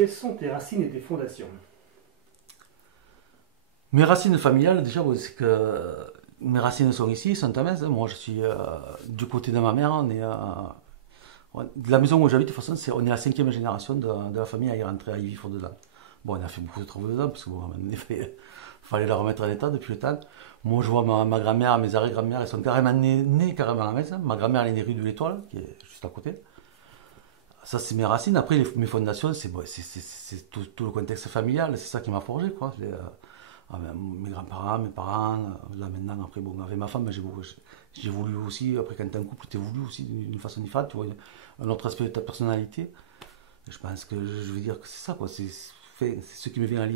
Quelles sont tes racines et tes fondations? Mes racines familiales, déjà, ouais, c'est que mes racines sont ici, Saint-Amez. Moi, je suis du côté de ma mère. De la maison où j'habite, de toute façon, on est la cinquième génération de la famille à y rentrer, à y vivre dedans. Bon, on a fait beaucoup de travaux dedans, parce que bon, il fallait la remettre en état depuis le temps. Moi, je vois ma grand-mère, mes arrière-grand-mères, elles sont carrément nées carrément à la maison. Ma grand-mère, elle est née rue de l'Étoile, qui est juste à côté. Ça, c'est mes racines. Après, mes fondations, c'est bon, c'est tout le contexte familial. C'est ça qui m'a forgé, quoi. Mes grands-parents, mes parents, là maintenant, après, bon, avec ma femme, j'ai voulu aussi, après quand t'es en couple, t'es voulu aussi d'une façon différente, tu vois, un autre aspect de ta personnalité. Et je pense que je veux dire que c'est ça, quoi, c'est ce qui me vient à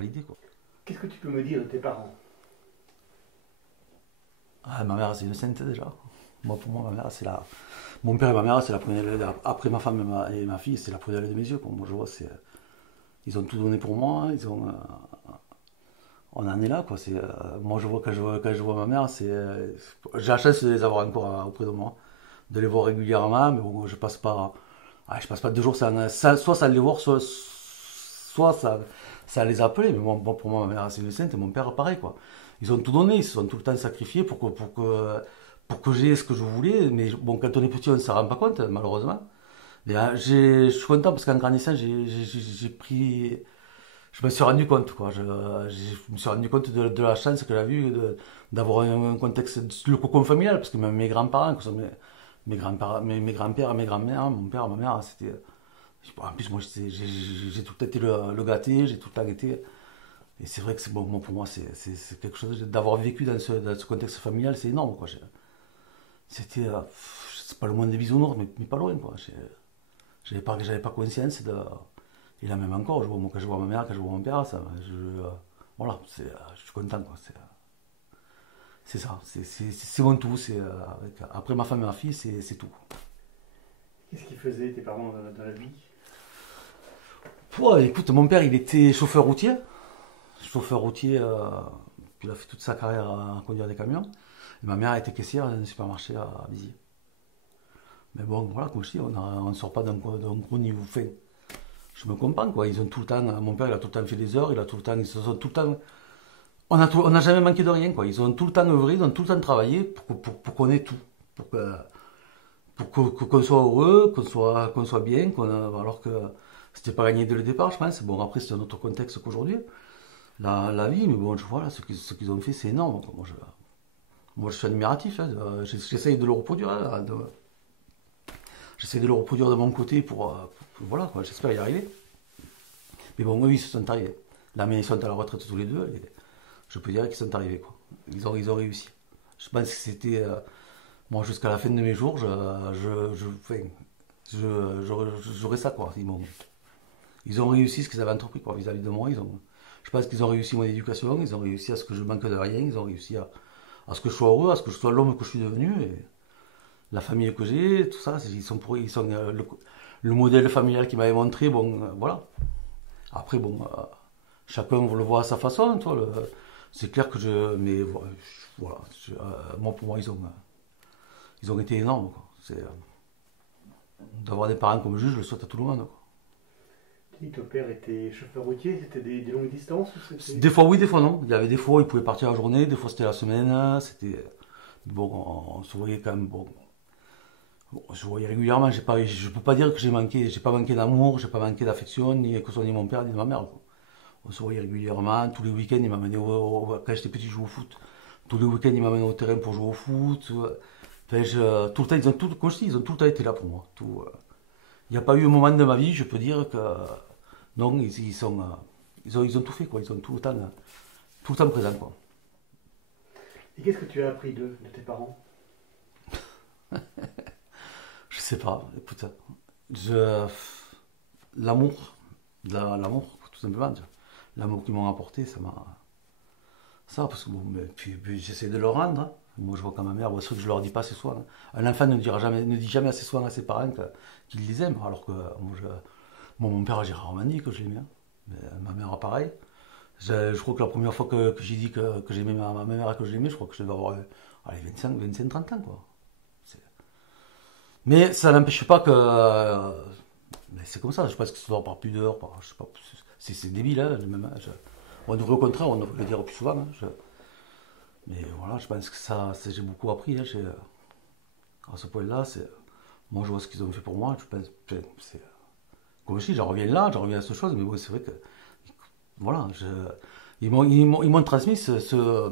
l'idée, quoi. Qu'est-ce que tu peux me dire de tes parents? Ah, ma mère, c'est une sainte déjà. Moi, pour moi, ma mère, mon père et ma mère, c'est la prunelle, après ma femme et ma fille, c'est la prunelle de mes yeux, quoi. Moi, je vois, ils ont tout donné pour moi, on en est là, quoi. Moi, je vois quand je vois ma mère, j'ai la chance de les avoir encore auprès de moi, de les voir régulièrement, mais bon, je passe pas 2 jours soit ça les voir, soit ça les appeler. Mais bon, pour moi, ma mère, c'est une sainte, et mon père, pareil, quoi. Ils ont tout donné, ils se sont tout le temps sacrifiés pour que j'ai ce que je voulais. Mais bon, quand on est petit, on ne s'en rend pas compte, malheureusement. Mais je suis content parce qu'en grandissant, je me suis rendu compte, quoi. Je me suis rendu compte de la chance que j'avais eue d'avoir un contexte, le cocon familial, parce que même mes grands-parents, que sont mes grands-parents, mes grands-pères, mes grands-mères, mon père, ma mère, c'était. En plus, moi, j'ai tout le temps été le gâté, j'ai tout le temps été. Et c'est vrai que c'est bon, moi, pour moi, c'est quelque chose d'avoir vécu dans ce contexte familial, c'est énorme, quoi. C'était, c'est pas le moins des bisounours, mais pas loin, quoi. J'avais pas conscience de. Et là, même encore, moi, quand je vois ma mère, quand je vois mon père, voilà, je suis content, quoi. C'est ça, c'est mon tout. Après ma femme et ma fille, c'est tout. Qu'est-ce qu'ils faisaient tes parents dans la vie? Ouais, écoute, mon père, il était chauffeur routier. Chauffeur routier, puis il a fait toute sa carrière à conduire des camions. Et ma mère était caissière dans un supermarché à Béziers. Mais bon, voilà, comme je dis, on ne sort pas d'un gros niveau fin. Je me comprends, quoi. Ils ont tout le temps, mon père, il a tout le temps fait des heures, ils se sont tout le temps. On n'a jamais manqué de rien, quoi. Ils ont tout le temps œuvré, ils ont tout le temps travaillé pour qu'on ait tout. Pour que, qu'on soit heureux, qu'on soit bien, alors que c'était pas gagné dès le départ, je pense. Bon, après, c'est un autre contexte qu'aujourd'hui, la vie, mais bon, voilà, ce qu'ils ont fait, c'est énorme, quoi. Moi, je suis admiratif, hein. J'essaye de le reproduire, hein, j'essaye de le reproduire de mon côté voilà, quoi, j'espère y arriver. Mais bon, eux, ils se sont arrivés. Là, mais ils sont à la retraite tous les deux, et je peux dire qu'ils sont arrivés, quoi. Ils ont réussi. Je pense que c'était. Moi, jusqu'à la fin de mes jours, enfin, j'aurais ça, quoi. Ils ont réussi ce qu'ils avaient entrepris, quoi, vis-à-vis de moi. Je pense qu'ils ont réussi mon éducation, ils ont réussi à ce que je manque de rien, ils ont réussi à ce que je sois heureux, à ce que je sois l'homme que je suis devenu, et la famille que j'ai, tout ça, ils sont le modèle familial qu'ils m'avaient montré, bon, voilà. Après, bon, chacun le voit à sa façon, toi, c'est clair que mais voilà, moi, pour moi, ils ont été énormes, quoi. D'avoir des parents comme juge, je le souhaite à tout le monde, quoi. Tu dis que ton père était chauffeur routier, c'était des longues distances ou c'était... Des fois oui, des fois non. Il y avait des fois, il pouvait partir la journée, des fois c'était la semaine, c'était. Bon, on se voyait quand même, bon. Bon, je voyais régulièrement, je peux pas dire que j'ai pas manqué d'amour, j'ai pas manqué d'affection, ni que ce soit ni mon père, ni ma mère, quoi. On se voyait régulièrement, tous les week-ends, il m'amenait quand j'étais petit, je jouais au foot. Tous les week-ends, il m'amenait au terrain pour jouer au foot. Enfin, tout le temps, comme je dis, ils ont tout le temps été là pour moi. Il n'y a pas eu un moment de ma vie, je peux dire que non, ils ont tout fait, quoi. Ils ont tout le temps présent, quoi. Et qu'est-ce que tu as appris de tes parents? Je sais pas, écoute, je, l'amour, l'amour, tout simplement. L'amour qu'ils m'ont apporté, parce que bon, mais puis j'essaie de le rendre, hein. Moi, je vois quand ma mère, bon, c'est que je leur dis pas assez souvent, hein. Un enfant ne dit jamais assez souvent à ses parents qu'il les aime, alors que mon père, j'ai rarement dit que je l'aimais, hein. Mais ma mère, pareil. Je crois que la première fois que j'ai dit que j'aimais ma mère et que je l'aimais, je crois que je devais avoir allez, 25, 30 ans, quoi. Mais ça n'empêche pas que Mais c'est comme ça, je pense que ça doit par pudeur, je sais pas, c'est débile, hein, même, on devrait au contraire, on devrait le dire plus souvent. Hein, mais voilà, je pense que ça, j'ai beaucoup appris hein, à ce point-là. Moi, je vois ce qu'ils ont fait pour moi. Je pense, c'est, comme je dis, j'en reviens à cette chose, mais bon, c'est vrai que, voilà, ils m'ont transmis ce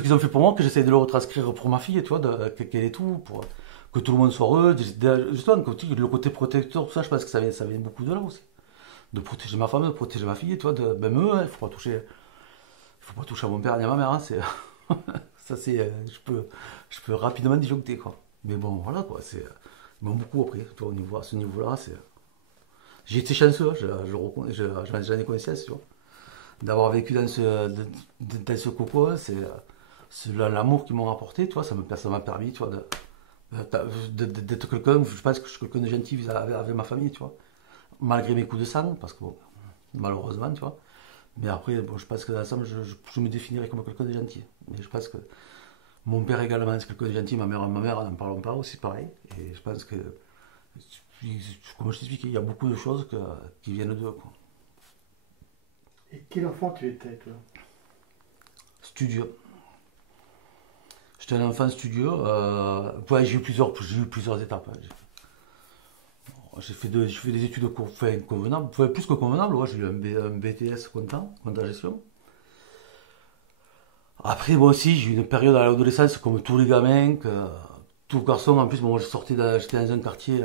qu'ils ont fait pour moi, que j'essaie de le retranscrire pour ma fille, tu vois, qu'elle ait tout, pour que tout le monde soit heureux. Justement, le côté protecteur, tout ça, je pense que ça vient beaucoup de là aussi. De protéger ma femme, de protéger ma fille, tu vois, même eux, il ne faut pas toucher à mon père ni à ma mère, hein, ça c'est, je peux rapidement disjoncter, quoi. Mais bon, voilà, quoi, ils m'ont beaucoup appris, tu vois, à ce niveau-là, j'ai été chanceux, hein, j'en ai conscience, tu vois. D'avoir vécu dans ce coco, c'est l'amour qu'ils m'ont apporté, tu vois, ça m'a permis, tu vois, d'être quelqu'un, je pense que je suis quelqu'un de gentil avec ma famille, tu vois. Malgré mes coups de sang, parce que bon, malheureusement, tu vois. Mais après, bon, je pense que dans l'ensemble, je me définirais comme quelqu'un de gentil. Mais je pense que mon père également, c'est quelqu'un de gentil, ma mère, n'en parlons pas, aussi pareil. Et je pense que, comme je t'expliquais, il y a beaucoup de choses qui viennent d'eux, quoi. Et quel enfant tu étais, toi? Studieux. J'étais un enfant studieux. Ouais, j'ai eu plusieurs étapes. Hein. J'ai fait des études convenables, enfin, plus que convenables. Ouais, j'ai eu un BTS compta gestion. Après, moi aussi, j'ai eu une période à l'adolescence, comme tous les gamins, tout garçon. En plus, bon, moi, j'étais dans un quartier.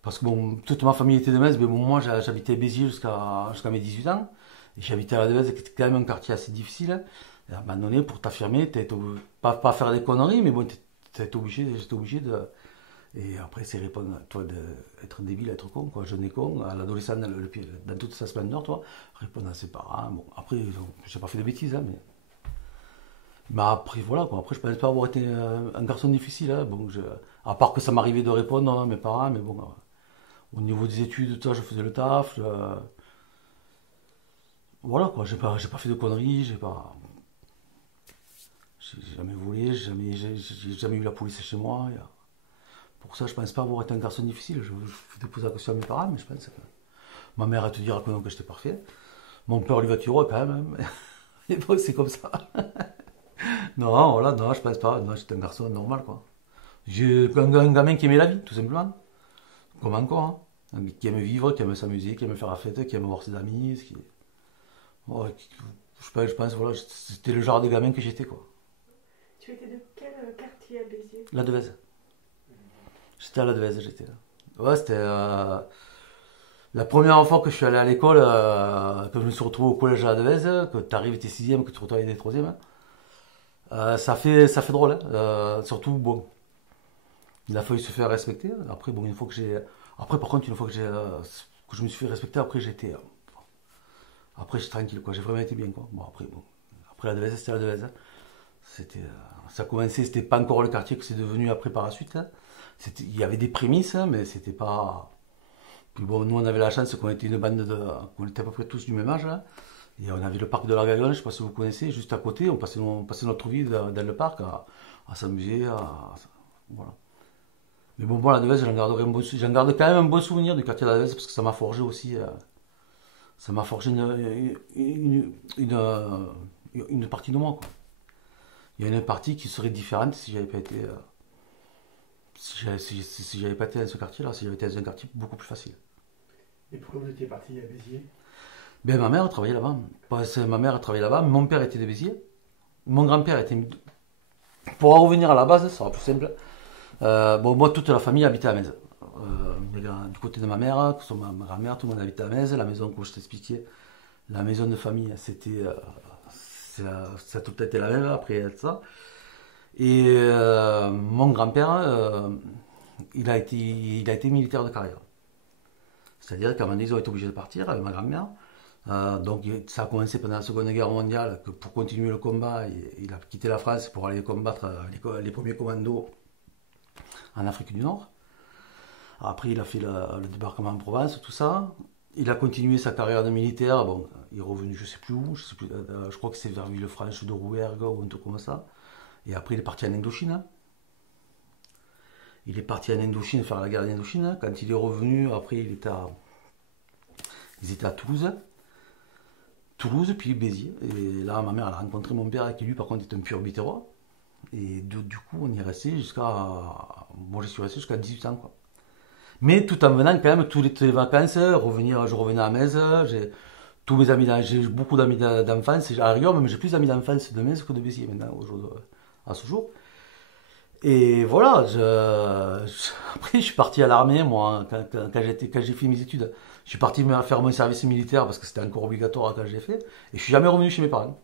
Parce que bon, toute ma famille était de Metz, mais bon, moi, j'habitais à Béziers jusqu'à mes 18 ans. Et j'habitais à la Devèze, qui était quand même un quartier assez difficile. Et à un moment donné, pour t'affirmer, pas faire des conneries, mais bon, j'étais obligé de. Et après, c'est répondre, toi, d'être débile, être con, quoi, jeune et con, à l'adolescent, dans toute sa splendeur, toi, répondre à ses parents. Bon, après, j'ai pas fait de bêtises, hein, mais après, voilà, quoi. Après, je pense pas avoir été un garçon difficile, hein. Bon, à part que ça m'arrivait de répondre à mes parents, mais bon, au niveau des études, toi, je faisais le taf, voilà, quoi, j'ai pas fait de conneries, j'ai jamais volé, j'ai jamais eu la police chez moi. Pour ça, je pense pas avoir été un garçon difficile. Je fais de poser la question à mes parents, mais je pense que ma mère, elle te dira que non, que j'étais parfait. Mon père, lui, va te dire, ouais, quand même. Et bon, c'est comme ça. Non, voilà, non, je pense pas. Non, j'étais un garçon normal, quoi. J'ai un gamin qui aimait la vie, tout simplement. Comme encore, hein. Qui aime vivre, qui aime s'amuser, qui aime faire la fête, qui aime voir ses amis. Ouais, je pense, voilà, c'était le genre de gamin que j'étais, quoi. Tu étais de quel quartier à Béziers? La Devèze. J'étais à la Devèze, j'étais là. Ouais, c'était la première fois que je suis allé à l'école, que je me suis retrouvé au collège à la Devèze, que tu arrives, t'es sixième, que tu te retrouves avec des troisièmes. Ça fait drôle, hein. Surtout, bon, il a fallu se faire respecter. Après, bon, après, par contre, une fois que je me suis fait respecter, après, j'étais tranquille, quoi. J'ai vraiment été bien, quoi. Après la Devèze, c'était la Devèze, hein. Ça a commencé, c'était pas encore le quartier que c'est devenu après par la suite, hein. Il y avait des prémices, hein, mais c'était pas. Puis bon, nous, on avait la chance qu'on était une bande qu'on était à peu près tous du même âge, là. Et on avait le parc de la Gaillonne, je sais pas si vous connaissez, juste à côté. On passait notre vie dans le parc à s'amuser, voilà. Mais bon, la Devèze, j'en garde quand même un bon souvenir du quartier de la Devèze parce que ça m'a forgé aussi. Ça m'a forgé une partie de moi, quoi. Il y a une partie qui serait différente si j'avais pas été. Si j'avais pas été dans ce quartier-là, si j'avais été dans un quartier beaucoup plus facile. Et pourquoi vous étiez parti à Béziers? Ben, ma mère travaillait là-bas. Ma mère travaillait là-bas, mon père était de Béziers. Mon grand-père était. Pour en revenir à la base, ça sera plus simple. Bon, moi, toute la famille habitait à Metz. Du côté de ma mère, que ce soit ma grand-mère, tout le monde habitait à Metz. La maison, comme je t'expliquais, la maison de famille, ça a tout été la même après ça. Et mon grand-père, il a été militaire de carrière. C'est-à-dire qu'à un moment donné, ils ont été obligés de partir avec ma grand-mère. Donc ça a commencé pendant la Seconde Guerre mondiale, que pour continuer le combat, il a quitté la France pour aller combattre les premiers commandos en Afrique du Nord. Après, il a fait le débarquement en Provence, tout ça. Il a continué sa carrière de militaire. Bon, il est revenu, je sais plus où, je crois que c'est vers Villefranche de Rouergue ou un truc comme ça. Et après, il est parti en Indochine. il est parti en Indochine faire la guerre d'Indochine. Quand il est revenu, après, ils étaient à Toulouse. Toulouse, puis Béziers. Et là, ma mère, elle a rencontré mon père, qui lui, par contre, est un pur biterrois. Et du coup, on y est resté jusqu'à. Moi, j'y suis resté jusqu'à 18 ans, quoi. Mais tout en venant, quand même, toutes les vacances, je revenais à Metz. Tous mes amis, j'ai beaucoup d'amis d'enfance. À la rigueur, même j'ai plus d'amis d'enfance de Metz que de Béziers maintenant, à ce jour. Et voilà, après, je suis parti à l'armée, moi, quand j'ai fait mes études. Je suis parti faire mon service militaire parce que c'était encore obligatoire quand j'ai fait. Et je suis jamais revenu chez mes parents.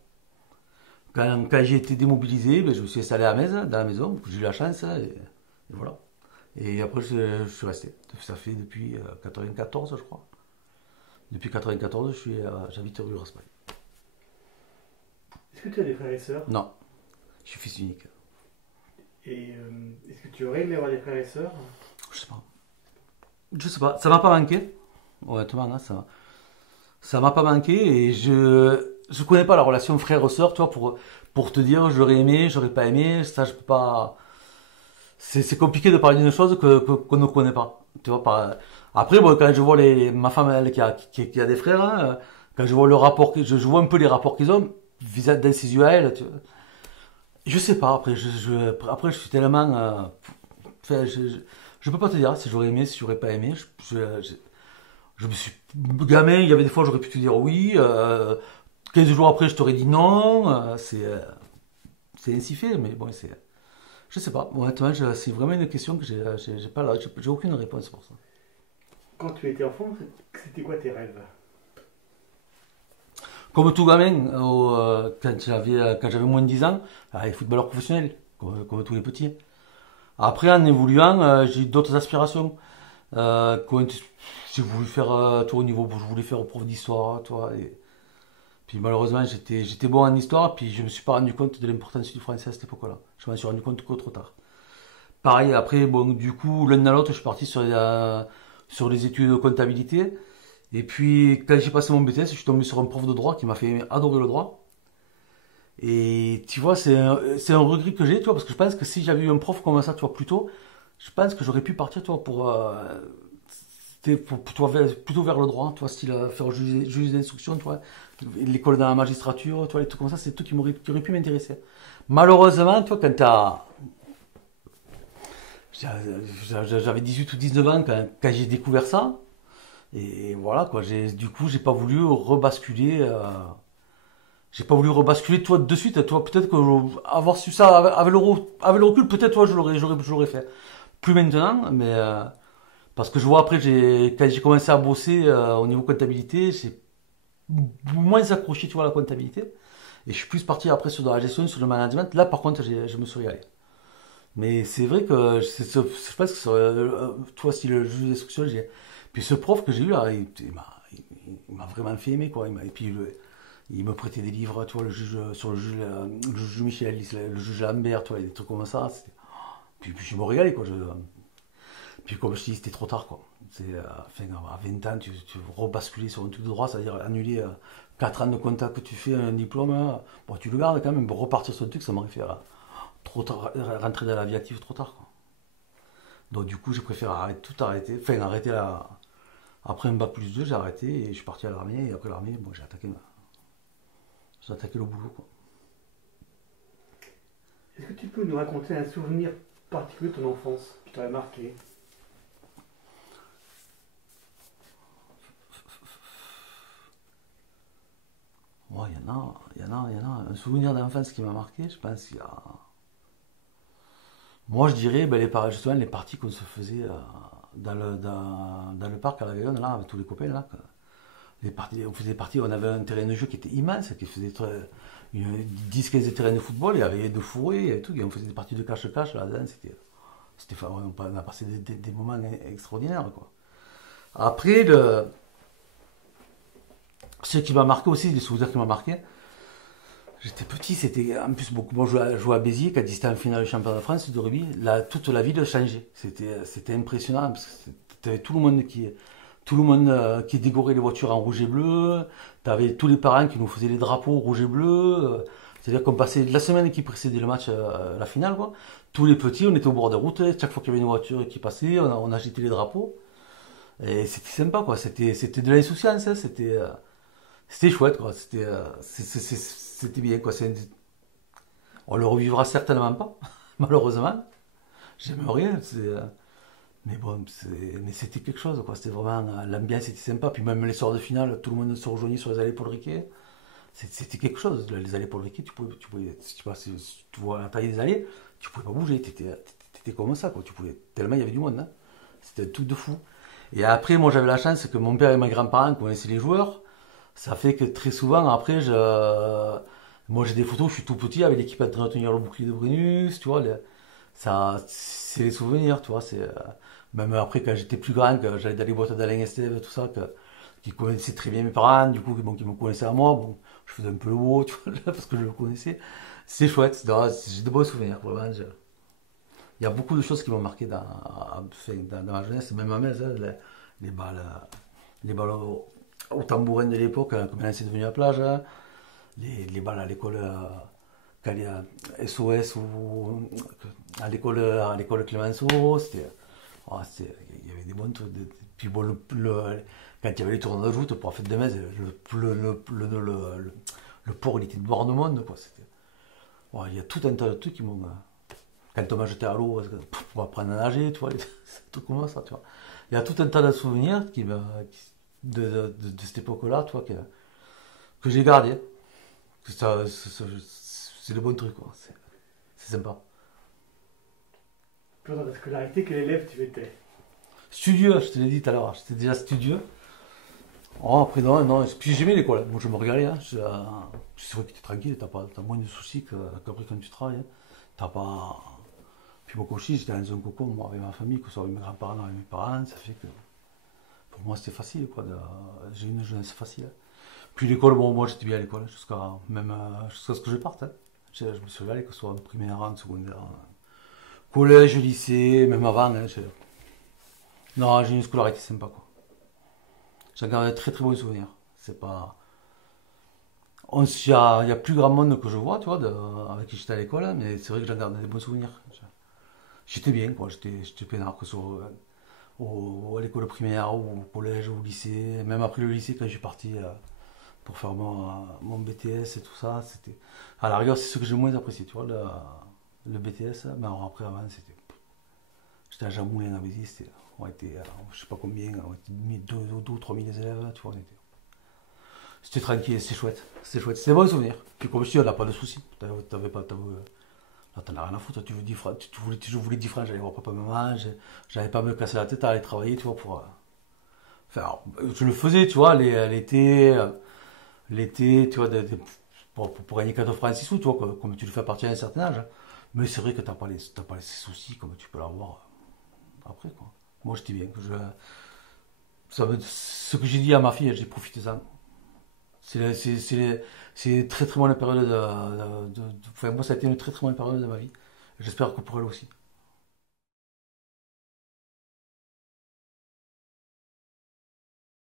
Quand j'ai été démobilisé, ben, je me suis installé à Metz, dans la maison. J'ai eu la chance et voilà. Et après, je suis resté. Ça fait depuis 94, je crois. Depuis 94, j'habite rue Raspail. Est-ce que tu as des frères et sœurs? Non, je suis fils unique. Et est-ce que tu aurais aimé avoir des frères et sœurs? Je sais pas. Je sais pas. Ça m'a pas manqué. Honnêtement, hein, ça m'a pas manqué. Et je connais pas la relation frère-sœur, toi, pour te dire j'aurais aimé, j'aurais pas aimé. Ça, je peux pas. C'est compliqué de parler d'une chose qu'on ne connaît pas. Tu vois, après, bon, quand je vois ma femme, elle, qui a des frères, hein, quand je vois le rapport, je vois un peu les rapports qu'ils ont vis-à-vis dans ses yeux à elle. Je sais pas. Après, après, je suis tellement. Enfin, je peux pas te dire si j'aurais aimé, si j'aurais pas aimé. Je me suis gamin. Il y avait des fois, j'aurais pu te dire oui. 15 jours après, je t'aurais dit non. C'est ainsi fait, mais bon, je sais pas. Honnêtement, c'est vraiment une question que j'ai aucune réponse pour ça. Quand tu étais enfant, c'était quoi tes rêves? Comme tout gamin, quand j'avais moins de 10 ans, footballeur professionnel, comme tous les petits. Après, en évoluant, j'ai eu d'autres aspirations. J'ai voulu faire tout au niveau, je voulais faire prof d'histoire, toi. Puis malheureusement, j'étais bon en histoire, puis je me suis pas rendu compte de l'importance du français à cette époque-là. Je m'en suis rendu compte que trop tard. Pareil, après, bon, du coup, l'un dans l'autre, je suis parti sur les études de comptabilité. Et puis, quand j'ai passé mon BTS, je suis tombé sur un prof de droit qui m'a fait adorer le droit. Et tu vois, c'est un regret que j'ai, tu vois, parce que je pense que si j'avais eu un prof comme ça, tu vois, plus tôt, je pense que j'aurais pu partir, tu vois, plutôt vers le droit, tu vois, style faire juge d'instruction, tu vois, l'école dans la magistrature, tu vois, les trucs comme ça, c'est des trucs qui auraient pu m'intéresser. Malheureusement, tu vois, j'avais 18 ou 19 ans quand j'ai découvert ça, et voilà, quoi, du coup, j'ai pas voulu rebasculer. Toi, de suite. Toi, peut-être que avoir su ça avec le recul, peut-être, toi, je l'aurais fait. Plus maintenant, mais parce que je vois après, quand j'ai commencé à bosser au niveau comptabilité, j'ai moins accroché, tu vois, à la comptabilité. Et je suis plus parti après sur de la gestion, sur le management. Là, par contre, je me suis régalé. Mais c'est vrai que je pense que toi, si le juge d'instruction, puis ce prof que j'ai eu là, il m'a vraiment fait aimer, quoi. Et puis il me prêtait des livres, tu vois, sur le juge Michel, le juge Lambert, tu vois, des trucs comme ça. Puis je me régalais, quoi. Puis comme je dis, c'était trop tard, quoi. Enfin, à 20 ans, tu rebasculer sur un truc de droit, c'est-à-dire annuler 4 ans de compta que tu fais, un diplôme. Bon, tu le gardes quand même, pour repartir sur un truc, ça m'aurait fait trop tard, rentrer dans la vie active trop tard, quoi. Donc du coup, j'ai préféré tout arrêter. Enfin, arrêter là. Après un bac plus 2, j'ai arrêté et je suis parti à l'armée. Et après l'armée, bon, j'ai attaqué le boulot, quoi. Est-ce que tu peux nous raconter un souvenir particulier de ton enfance qui t'aurait marqué? Ouais, il y en a. Un souvenir d'enfance qui m'a marqué, je pense qu'il y a. Moi, je dirais, justement, les parties qu'on se faisait dans le parc à la Gaillonne, là, avec tous les copains, là. On faisait des parties, on avait un terrain de jeu qui était immense, qui faisait 10-15 terrains de football, il y avait de fourrés et tout, et on faisait des parties de cache-cache là-dedans, on a passé des moments extraordinaires, quoi. Après, ce qui m'a marqué aussi, des souvenirs qui m'ont marqué, j'étais petit, c'était en plus beaucoup. Moi, je jouais à Béziers, quand c'était en finale du championnat de France de rugby, toute la ville changeait. C'était impressionnant, parce que t'avais tout le monde qui décorait les voitures en rouge et bleu, t'avais tous les parents qui nous faisaient les drapeaux rouge et bleu, C'est-à-dire qu'on passait la semaine qui précédait le match, la finale, quoi. Tous les petits, on était au bord des routes, chaque fois qu'il y avait une voiture qui passait, on agitait les drapeaux. Et c'était sympa, quoi. C'était de l'insouciance, hein. C'était chouette, quoi. C'était bien, quoi. On le revivra certainement pas, malheureusement. J'aimerais, mais bon, mais c'était quelque chose, quoi. C'était vraiment, l'ambiance était sympa. Puis même les soirs de finale, tout le monde se rejoignait sur les allées Paul Riquet. C'était quelque chose. Les allées Paul Riquet, si tu vois la taille des allées, tu pouvais pas bouger. T'étais comme ça, quoi. Tellement il y avait du monde, hein. C'était un truc de fou. Et après, moi, j'avais la chance que mon père et mes grands-parents connaissaient les joueurs. Ça fait que très souvent, après, moi, j'ai des photos, je suis tout petit avec l'équipe en train de tenir le bouclier de Brennus, tu vois. Ça, c'est les souvenirs, tu vois. Même après, quand j'étais plus grand, que j'allais dans les boîtes d'Alain Estève, tout ça, qui connaissaient très bien mes parents, du coup, bon, qui me connaissaient à moi. Bon, je faisais un peu le haut, tu vois, parce que je le connaissais. C'est chouette, j'ai de bons souvenirs, vraiment. Il y a beaucoup de choses qui m'ont marqué dans ma jeunesse, même ma mère, les balles, au tambourin de l'époque, comme maintenant c'est devenu la plage, hein, les balles à l'école, quand il y a SOS ou à l'école Clémenceau, il y avait des bons trucs. Puis bon, quand il y avait les tournois de joute pour la fête de Metz, le port il était de bord de monde, quoi. Il y a tout un tas de trucs qui m'ont. Quand on m'a jeté à l'eau pour apprendre à nager, tu vois, tout comme ça, tu vois. Il y a tout un tas de souvenirs de cette époque-là, tu vois, que j'ai gardé. C'est le bon truc, quoi. C'est sympa. Puis dans ta scolarité, quel élève tu étais? Studieux, je te l'ai dit tout à l'heure, j'étais déjà studieux. Oh, après, non, puis j'aimais l'école. Moi, je me régalais, hein. C'est vrai que tu es tranquille, t'as moins de soucis qu'après quand tu travailles, hein. T'as pas. Puis moi, comme je dis, j'étais dans un cocon, moi, avec ma famille, que ce soit avec mes grands-parents, avec mes parents, ça fait que. Pour moi, c'était facile, quoi. J'ai eu une jeunesse facile, hein. Puis l'école, bon, moi, j'étais bien à l'école, jusqu'à ce que je parte, hein. Je me suis régalé, que ce soit en primaire, en secondaire, collège, lycée, même avant, hein. Non, j'ai une scolarité sympa, quoi. J'en garde de très très bons souvenirs. C'est pas. Il y a plus grand monde que je vois, tu vois, avec qui j'étais à l'école, hein, mais c'est vrai que j'en garde des bons souvenirs. J'étais bien, quoi. J'étais peinard, que ce soit à l'école primaire, ou au collège, ou au lycée. Même après le lycée, quand je suis parti pour faire mon BTS et tout ça, c'était. À la rigueur, c'est ce que j'ai le moins apprécié, tu vois, le BTS. Mais alors après, avant, c'était. J'étais à Jean Moulin à Béziers, on était, je sais pas combien, on était 2 ou 3 000 élèves, tu vois, c'était tranquille, c'était chouette, c'était un bon souvenir. Puis comme je dis, on n'a pas de soucis, t'avais pas, là t'en as rien à foutre, tu voulais 10 francs, j'allais voir papa, maman, j'avais pas à me casser la tête à aller travailler, tu vois, enfin, je le faisais, tu vois, l'été, tu vois, pour gagner 4 francs 6 sous, tu vois, comme tu le fais à partir d'un certain âge. Mais c'est vrai que t'as pas les soucis comme tu peux l'avoir après, quoi. Moi, j'étais bien. Ce que j'ai dit à ma fille, j'ai profité de ça. C'est très très bonne période enfin, moi, ça a été une très très bonne période de ma vie. J'espère que pour elle aussi.